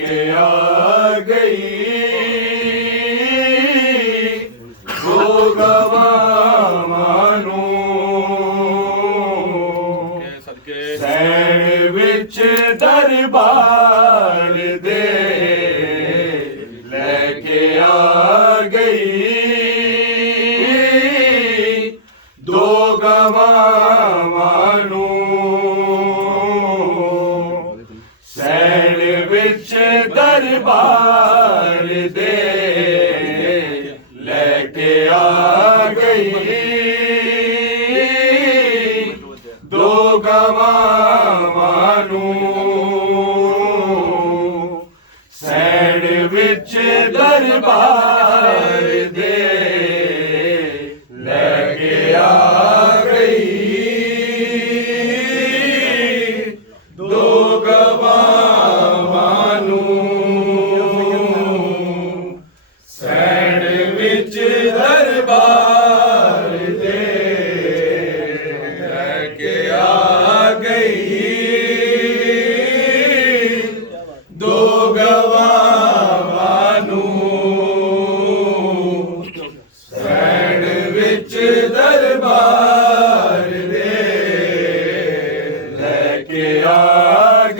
लेके आ गई वो गवां नू सैन विच दरबार दे लेके आ गई दो गवां नू सैन विच दरबार दे लेके आ गई दो गवां नू सैन विच दरबार दे लेके आ गई दो गवां नू सैन विच दरबार दे लेके आ गई दो गवां नू सैन विच दरबार दे लेके आ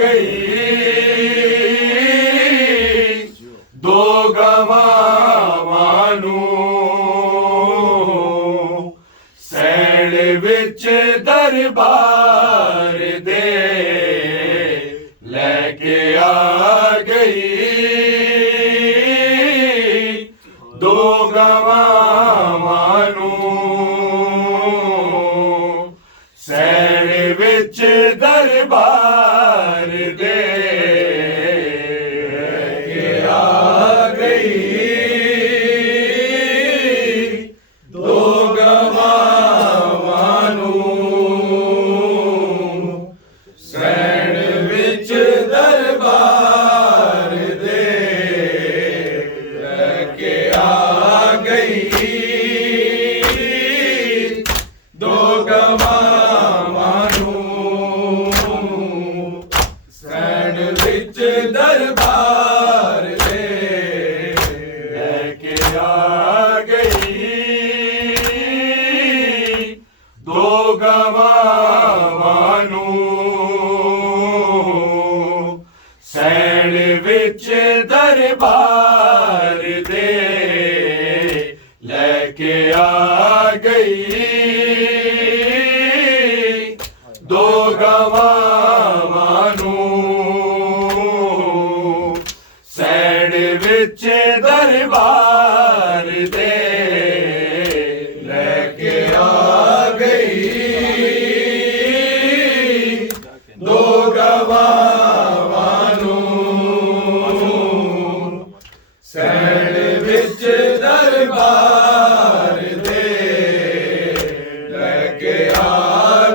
गई दो गवां नू सैन विच दरबार दे लेके आ गई दो गवां नू सैन विच दरबार दे लेके आ गई दो गवां नू सैन विच दरबार दे लेके आ गई दो गवां नू सैन विच दरबार दे लेके आ गई दो गवां नू सैन विच दरबार दे लेके आ गई दो गवां नू सैन विच दरबार दे लेके आ गई दो गवां नू सैन विच दरबार दे लेके आ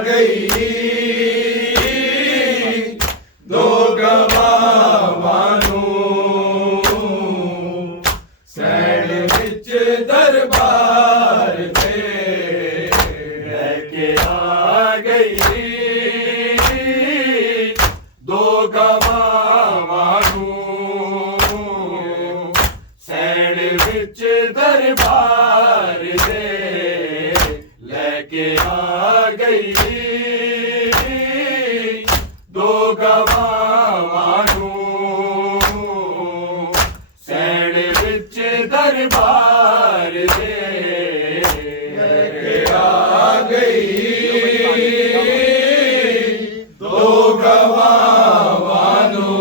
गई दो गवां नू सैन विच दरबार दे लेके आ गई दो गवां नू सैन विच दरबार दे लेके आ गई दो गवां नू सैन विच दरबार दे लेके आ गई दो गवां नू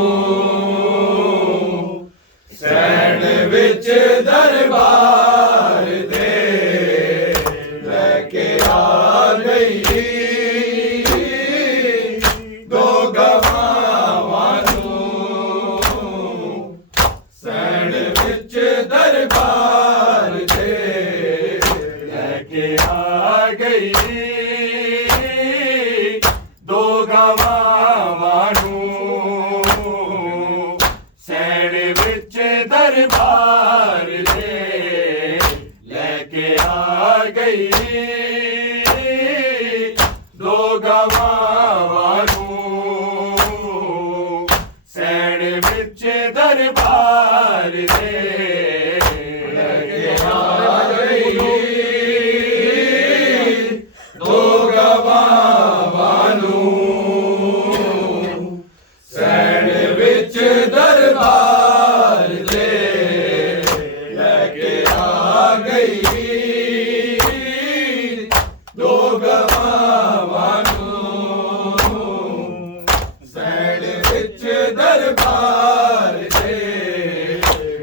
सैन विच दरबार दे लेके आ गई दो गवां नू सैन विच दरबार दे लेके आ गई दो गवां नू सैन विच दरबार दे लेके आ गई दो गवां नू सैन विच दरबार दे लेके आ गई दो गवावां नूं सैन विच दरबार दे लेके आ गई दो गवावां नूं सैन विच दरबार दे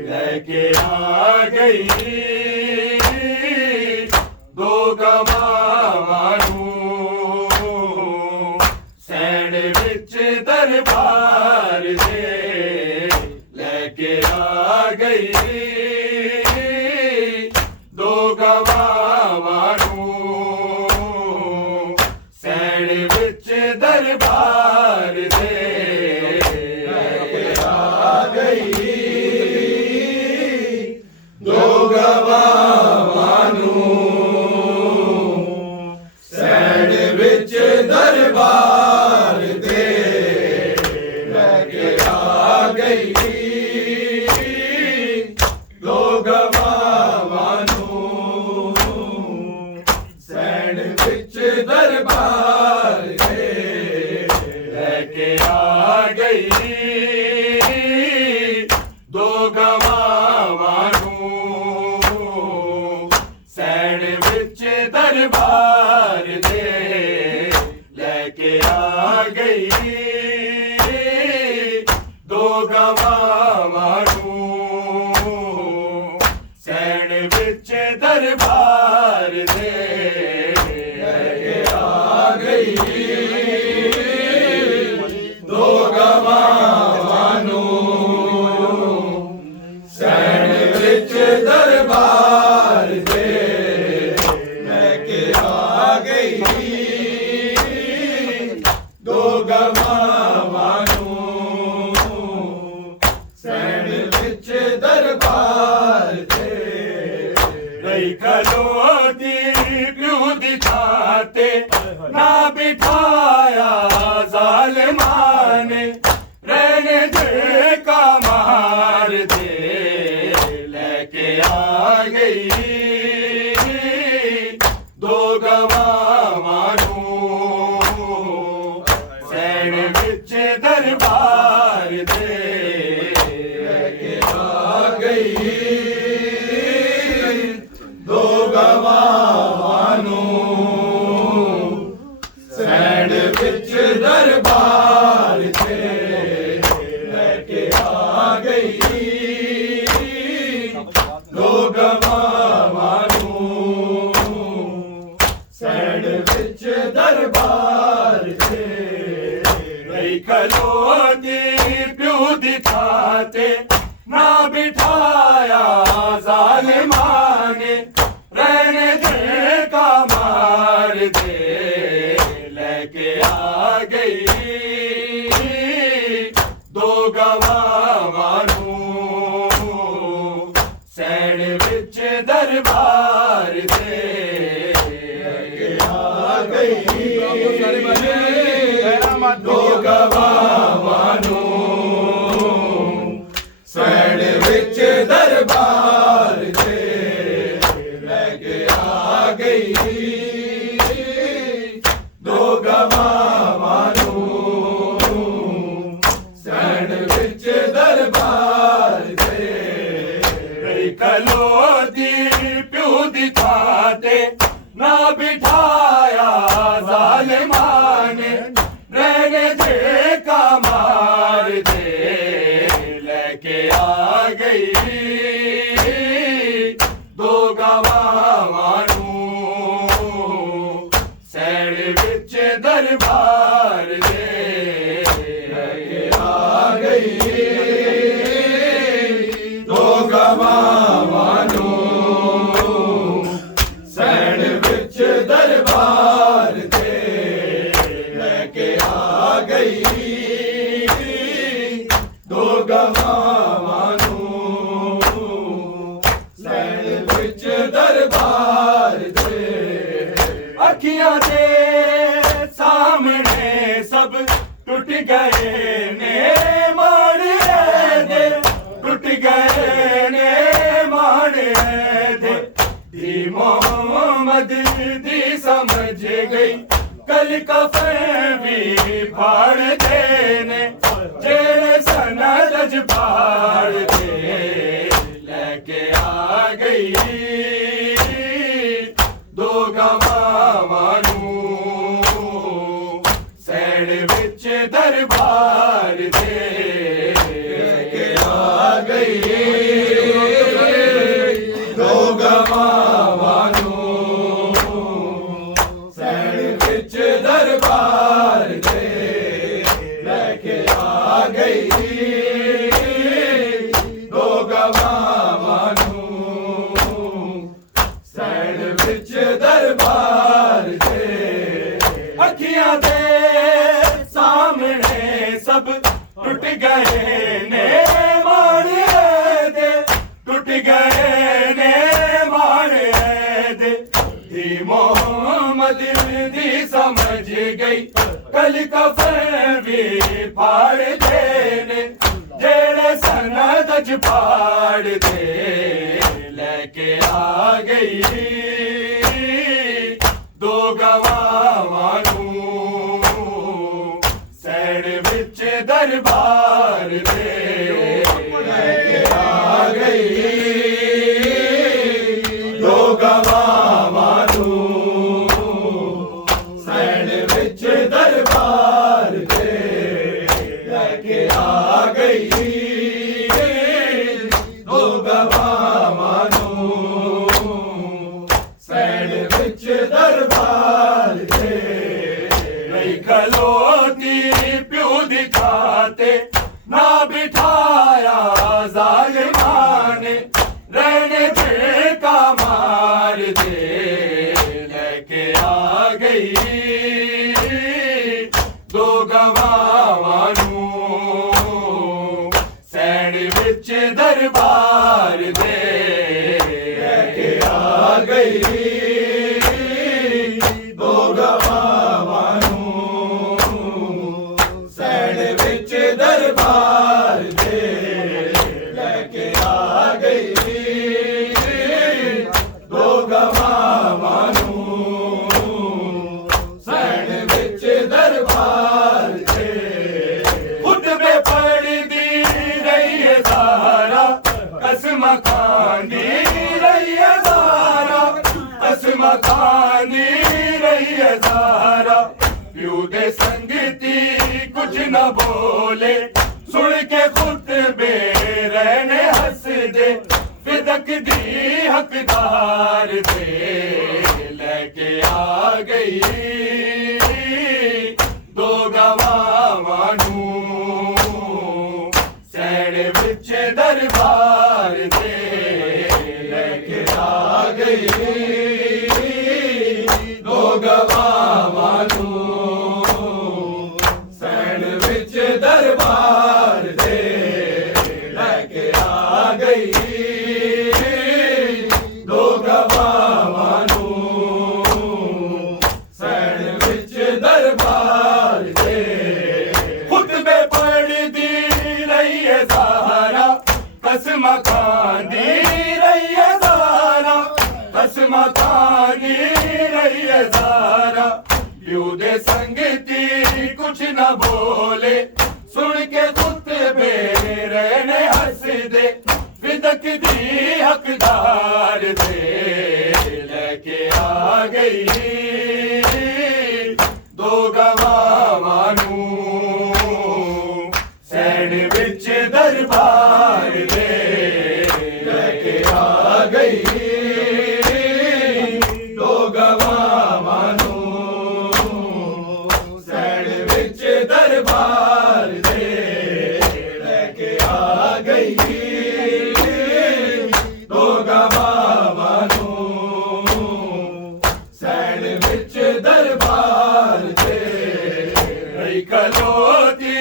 लेके आ गई दो गवावां नूं सैन विच दरबार दे लेके आ गई दो गवावां नूं सैन विच दरबार दे लेके आ गई दो गवावां नूं सैन विच दरबार दे लेके आ गई दो गवावां नूं सैन विच दरबार दे लेके आ गई दो गवावां नूं सैन विच दरबार दे लेके आ गई दो गवावां नूं सैन विच दरबार दे लेके आ गई दो गवावां नूं सैन विच दरबार दे लेके आ गई दो गवावां नूं सैन विच दरबार दे रही खलोती प्यू दी थां ते ना बिठाया ज़ालिमां ने रहने दे का मार दे लेके आ गई दो गवावां नूं सैन विच दरबार दे लेके आ गई दो गवावां नूं सैन विच दरबार दे लेके आ गई दो गवावां नूं सैन विच दरबार दे रही खलोती प्यू दी थां ते ना बिठाया ज़ालिमां ने रहने दे का मार दे लेके आ गई दो गवावां नूं सैन विच दरबार दे लेके आ गई दो गवावां नूं सैन विच दरबार दे लेके आ गई दो गवावां नूं सैन विच दरबार दे रही खलोती प्यू दी थां ते ना बिठाया ज़ालिमां ने रहने दे का मार दे लेके आ गई दो गवावां नूं सैन विच दरबार दे लेके आ गई दो गवावां नूं सैन विच दरबार दे लेके आ गई दो गवावां नूं सैन विच दरबार दे अखियां दे सामने कल कफन भी फाड़ देने जेड़े सनद फाड़ दे लेके आ गई दो गवावां नूं सैन विच दरबार दे लेके आ गई दो गवावां नूं सैन विच दरबार दे लेके आ गई दो गवावां नूं सैन विच दरबार दे अखियां दे सामने सब टूट गए ने मारे दे टूट गए ने मारे दे दी मोहम्मद दी समझ गई कल कफन भी फाड़ देने जेड़े सनद फाड़ दे लेके आ गई दो गवावां नूं सैन विच दरबार दे लेके आ गई दो गवावां नूं सैन विच दरबार दे लेके आ गई दो गवावां नूं सैन विच दरबार दे नहीं खलोती प्यू दिखाते ना बिठाया जालिमां ने रहने झेका मार दे लेके आ गई दो गवावां नूं सैन विच दरबार दे लेके आ गई दो गवावां नूं सैन विच दरबार दे लेके आ गई दो गवावां नूं सैन विच दरबार दे खुतबे पढ़दी रही है ज़हरा कसम खांदी रही है ज़हरा कसम खांदी रही है ज़हरा प्यू दे संगती कुछ न बोले सुन के खुतबे रहने हंस दे फिदक दी हकदार दे लेके आ गई दो गवावां नूं सैन विच दरबार दे लेके आ गई दो गवावां नूं सैन विच दरबार दे लेके आ गई दो गवावां नूं सैन विच दरबार दे खुतबे पढ़दी रही है ज़हरा कसम खांदी रही है ज़हरा कसम खांदी रही है ज़हरा प्यू दे संगती कुछ न बोले सुन के खुतबे रहने हंस दे फिदक दी हकदार दे लेके आ गई दो गवावां नूं सैन विच दरबार दे लेके आ गई दो गवावां नूं सैन विच दरबार दे लेके आ गई दो गवावां नूं सैन विच दरबार दे नहीं खलोती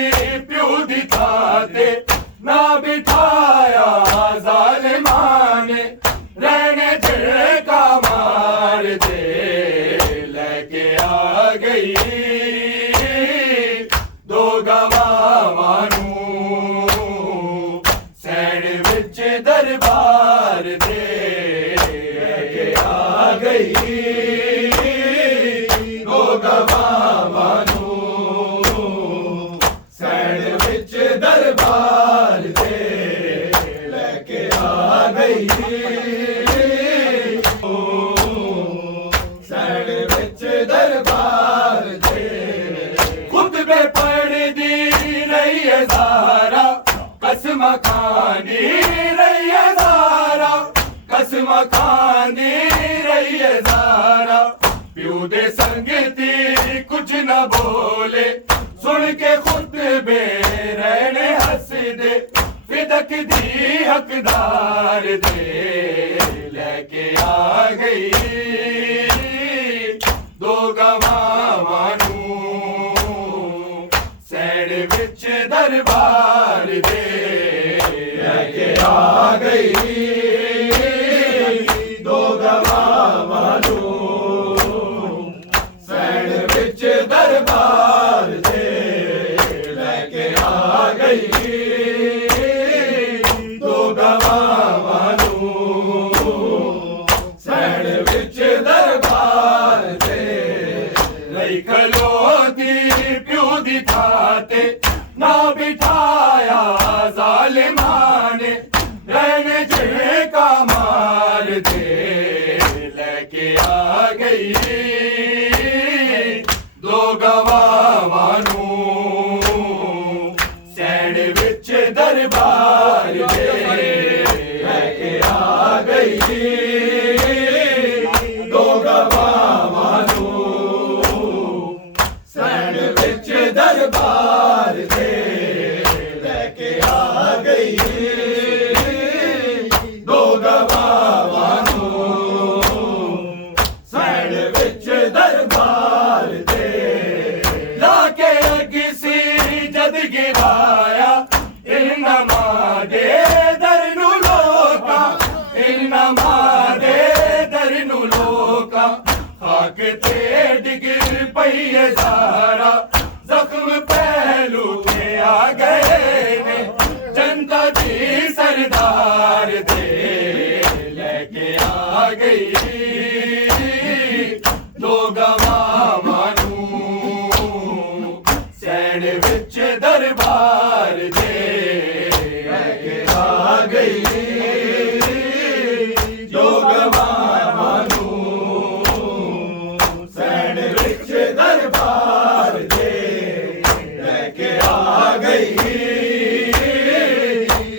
प्यू दिखाते ना बिठाया जालिमां ने रहने झेका मार दे लेके आ गई दो गवावां नूं सैन विच दरबार दे लेके आ गई दो गवावां गई सैन विच दरबार दे खुतबे पढ़दी रही है ज़ारा कसम खानी रही है ज़ारा कसम खानी रही है ज़ारा प्यू दे संगती कुछ न बोले सुन के खुतबे रहने हंस दे फिदक दी हकदार दे लेके आ गई दो गवावां नू सैन विच दरबार दे लेके आ गई दो गवावां नू सैन विच दरबार दे लेके आ गई दो गवावां नू सैन विच दरबार दे रही खलोती प्यू दी थाते ना बिठाया जालिमां ने रहने जे का मार दे लेके आ गई दो गवावां नू सैन विच दरबार दे लेके आ गई दो गवावां नू सैन विच दरबार दे लेके आ गई दो गवावां नू सैन विच दरबार दे लाके अगसी जद गिराया इन्नमा दे दर नू लोका इन्नमा दे दर नू लोका खाक ते डिगर पई है ज़ारा जख्म पहलू के आ गए ने जनता दी सरदार दे लेके आ गई दो गवावां नू सैन विच दरबार दे लेके आ गई दो गवावां नू सैन विच दरबार दे लेके आ गई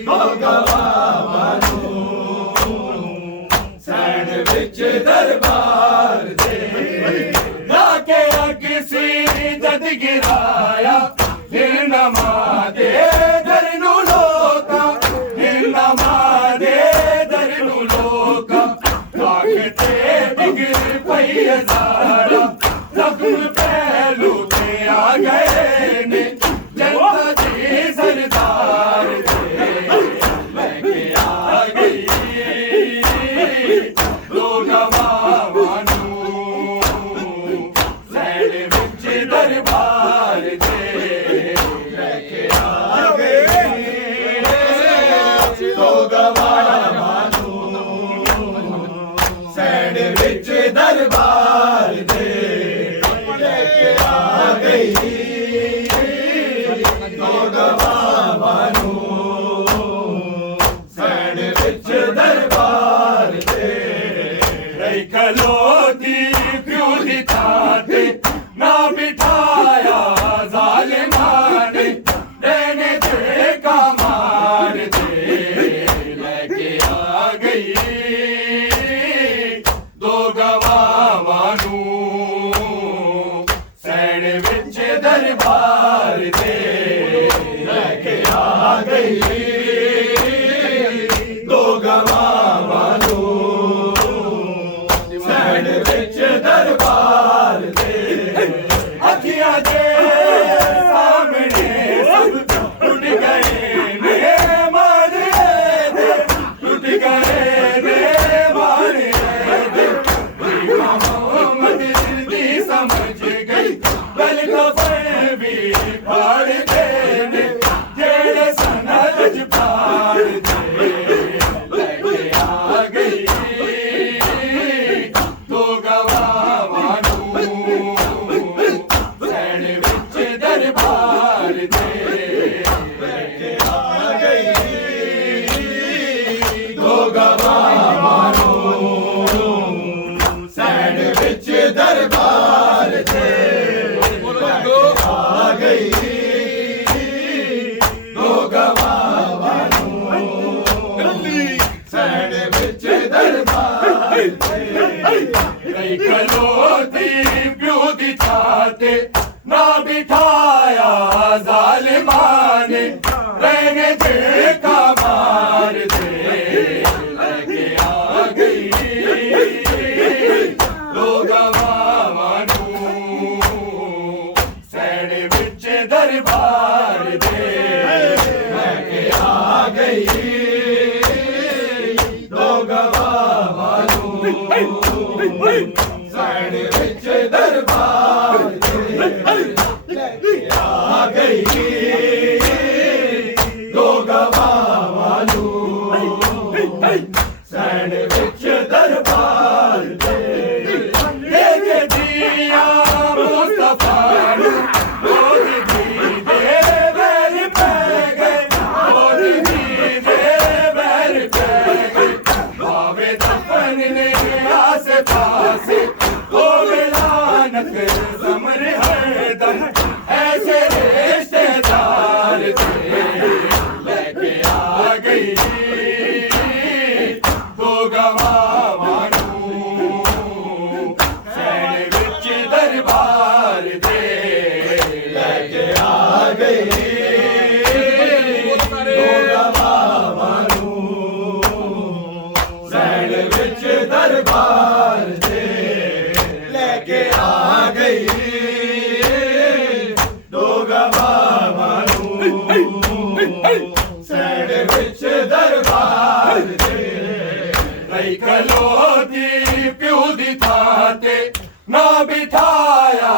दो गवावां नू सैन विच दरबार दे लाके अगसी जद गिराया इन्नमा दे दर नू लोका इन्नमा दे दर नू लोका खाक ते डिगर पई है ज़ारा जख्म पहलू के आ गए ने जनता दी सरदार दे लेके आ गई दो गवावां नू सैन विच दरबार दे लेके आ गई दो गवावां नू सैन विच दरबार दे लेके आ गई दो गवावां नू सैन विच दरबार दे रही खलोती प्यू दी थाते ना बिठाया जालिमां ने रहने जे का मार दे लेके दरबार ते रही खलोती प्यो दी छाते ना बिठाया जालिमा ने रहने दे का मार दे लेके आ गई लोग मानू सैन विच दरबार दे लेके आ गई लोग मानू सैन विच दरबार दे लेके आ गई लोग मानू सैन विच दरबार दे लेके दिया मुस्तफा मोदी दी दे बैर पै गए मोदी दी दे बैर पै गए भावे दफन ने आसे पासे ओ लानत समर हरदम ऐसे रिश्तेदार थे लेके आ गई तो गवा मानू सैन विच दरबार दे लेके आ गई तो गवा मानू सैन विच दरबार दे लेके आ गई तो गवा मानू सैन विच दरबार दे रही खलोती प्यो दी थाते ना बिठाया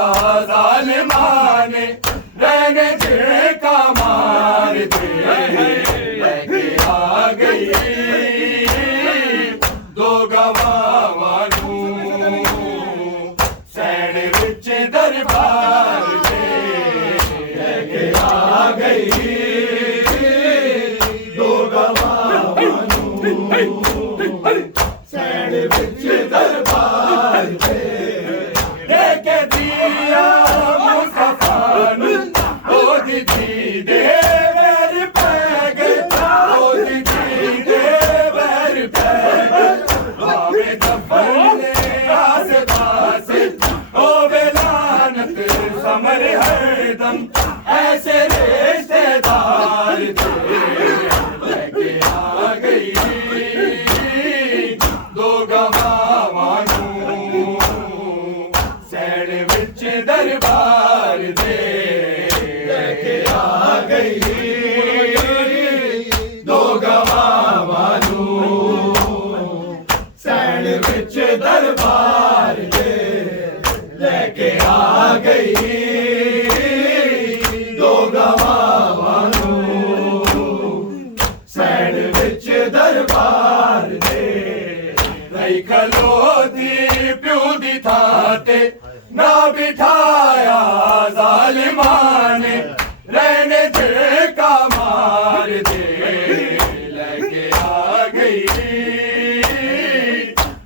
जालिमा ने रहने दे का मार दे लेके आ गई दो गवा मानू सैन विच दरबार दे लेके आ गई दो गवा मानू सैन विच दरबार दे लेके दिया मुस्तफा मोदी दी दे बैर पै गए मोदी दी दे बैर पै गए भावे दफन ने आसे पासे ओ बेलानत समर हरदम ऐसे रिश्तेदार थे लेके आ गई दो गवा मानू सैन विच दरबार दे लेके आ गई दो गवा मानू सैन विच दरबार दे लेके आ गई दो गवा मानू सैन विच दरबार दे रही खलोती प्यो दी थाते ना बिठाया जालिमा ने रहने दे का मार दे लेके आ गई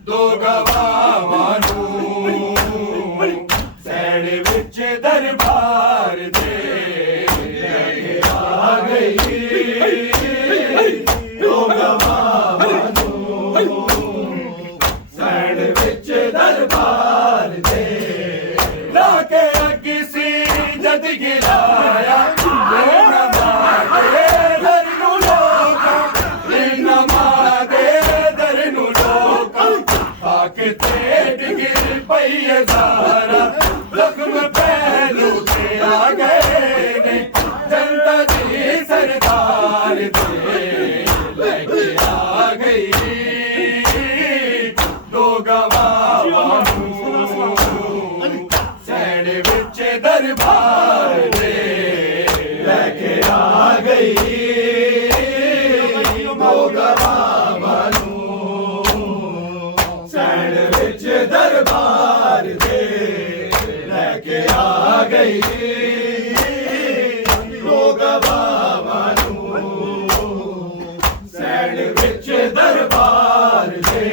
दो गवा मानू सैन विच दरबार दे लेके आ गई दो गवा मानू सैन विच दरबार दे लाके किसी जद गिराया जख्म पहलू के आ गए ने जनता दी सरकार दे लेके आ गई दो गवा मानू सैन विच दरबार दे लेके आ गई दो गवा मानू सैन विच दरबार दे लेके आ गई दो गवा मानू सैन विच दरबार दे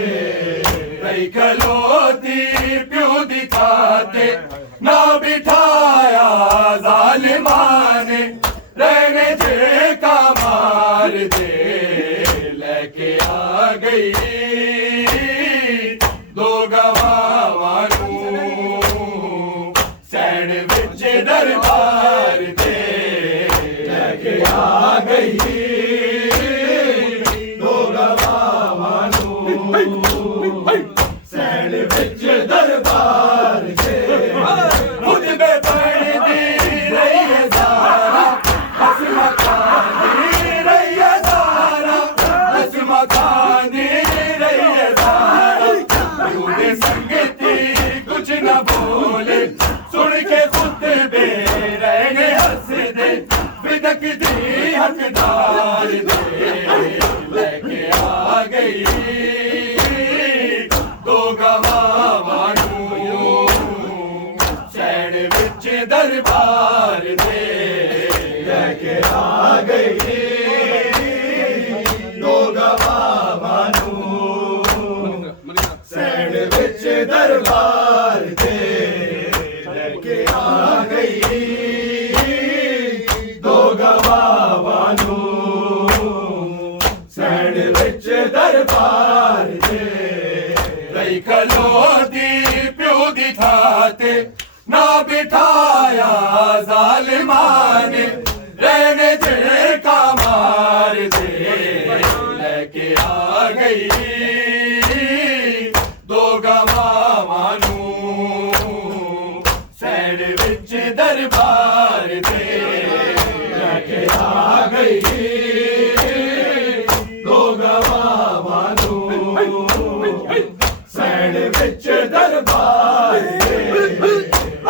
रही खलोती प्यो दी थाते ना बिठाया जालिमा ने रहने दे का मार दे लेके आ गई खानी रही है सारा प्यूदी संगती कुछ न बोले सुन के खुद बे रहने हंस दे विदक दी हकदार दे लेके आ गई दो गवाह नू सैन विच दरबार दे लेके आ गई दो गवाह नू सैन विच दरबार दे लेके आ गई दो गवाह नू सैन विच दरबार दे रही खलोती प्यो दी थाते ना बिठाया जालिमा ने रहने दे का मार दे लेके आ गई दो गवाह नू सैन विच दरबार दे लेके आ गई दो गवाह नू सैन विच दरबार दे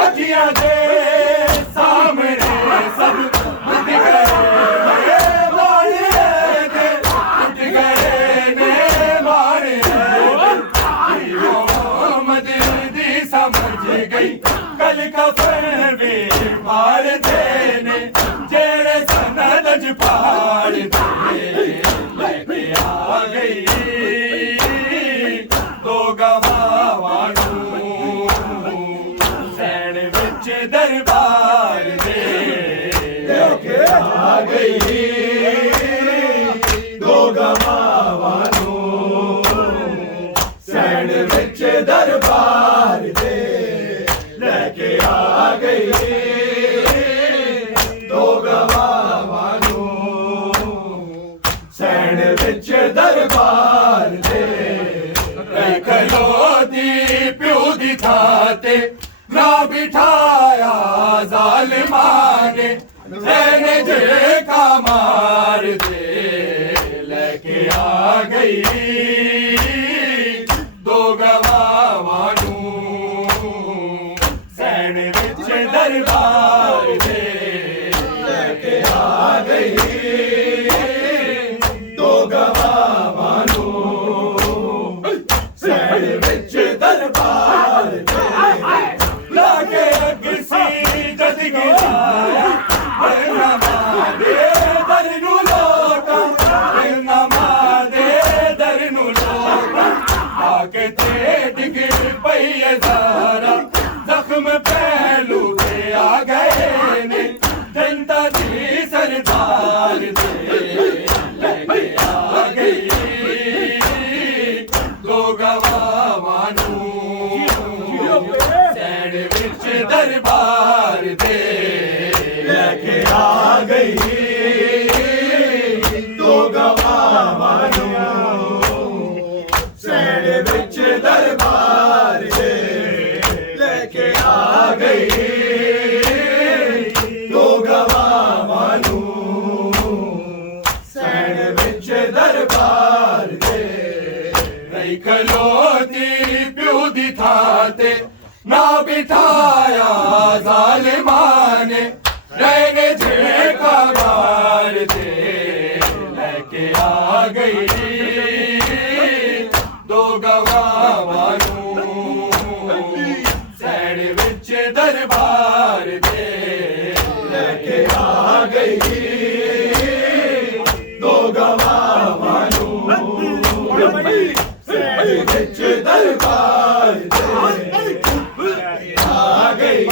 अखियां दे सामने सब उठ गए मारे दे उठ गए ने मारे मोहम्मद दी समझ गई कल का फरवे फाड़ देने जेड़े सनद फाड़ दे लेके आ गई दो गवाह नू सैन विच दरबार दे लेके आ गई दो गवाह नू सैन विच दरबार दे लेके आ गई दो गवाह नू सैन विच दरबार दे खलोती प्यो दी थाते ना बिठाया जालिमा ने रहने दे का मार दे लेके आ गई दो गवाह नू सैन विच दरबार दे लेके आ गई दो गवाह नू सैन विच दरबार दे लागे किसी जद गिराया नमादे दर नू लोटा नमादे दर नू लोटा आके ते डिग पई ज़ारा जख्म पहलू पे आ गए ने जनता दी सरदार दे लेके आ गई दो गवाह नू सैन विच दरबार दे लेके आ गई दो गवाह नू सैन विच दरबार दे लेके आ गई दो गवाह नू सैन विच दरबार दे रही खलोती प्यो दी थाते ना बिठाया जालिमा ने रहने दे का मार दे लेके आ गई दो गवाह नू सैन विच दरबार दे लेके आ गई दो गवाह नू सैन विच दरबार दे आ गई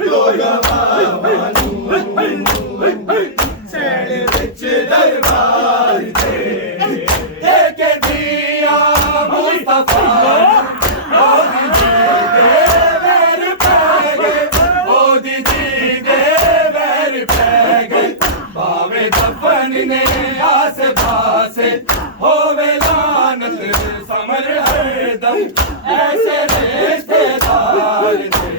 दो गवाह नू सैन विच दरबार दे लेके दिया मुस्तफा होवे लानत समर हरदम ऐसे रिश्तेदार थे।